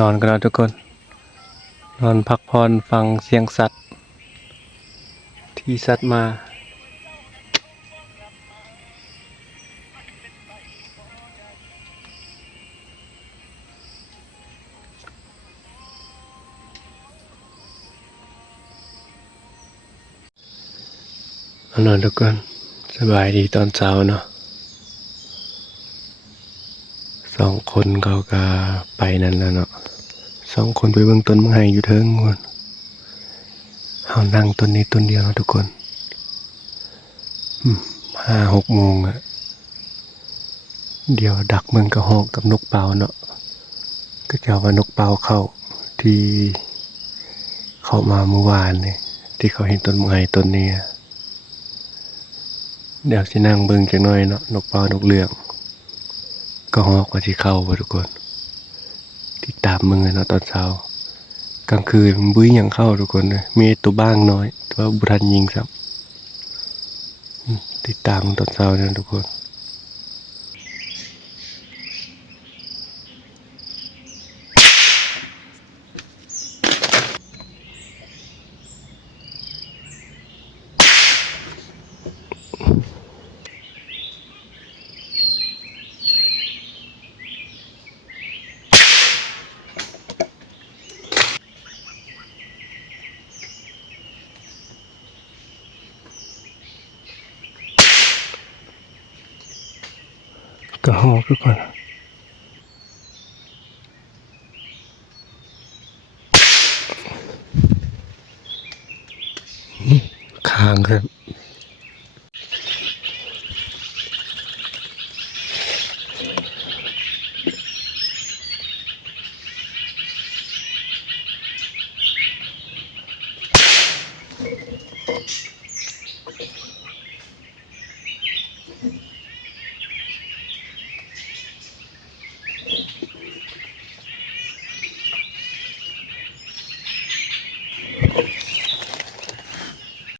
นอนกันแล้วทุกคน นอนพักผ่อนฟังเสียงสัตว์ ที่สัตว์มานอนทุกคนสบายดีตอนเช้าเนาะสองคนเขาก็ไปนั่นแล้วเนาะสองคนไปเบิ่งต้นมะไห้อยู่เทิงคนเขานั่งต้นนี้ต้นเดียวเนาะทุกคน5-6 โมงอะเดี๋ยวดักเมืองกระหอกกับนกเปล่าเนาะก็จะว่านกเปล่าที่เข้ามาเมื่อวานเนี่ยที่เขาเห็นต้นมะไห้ต้นนี้เดี๋ยวสินั่งเบิ่งจักหน่อยเนาะนกเปล่านกเหลืองก็ฮอกว่าสิเข้าบ่ทุกคนติดตามมึงเนาะตอนเช้ากลางคืนมันบุ้ยหยังเข้าทุกคนเลยมีตัวบ้างน้อยแต่ว่าบ่ทันยิงซ้ำติดตามตอนเช้าเนาะทุกคนก็ฮอกทุกคนค้างครับ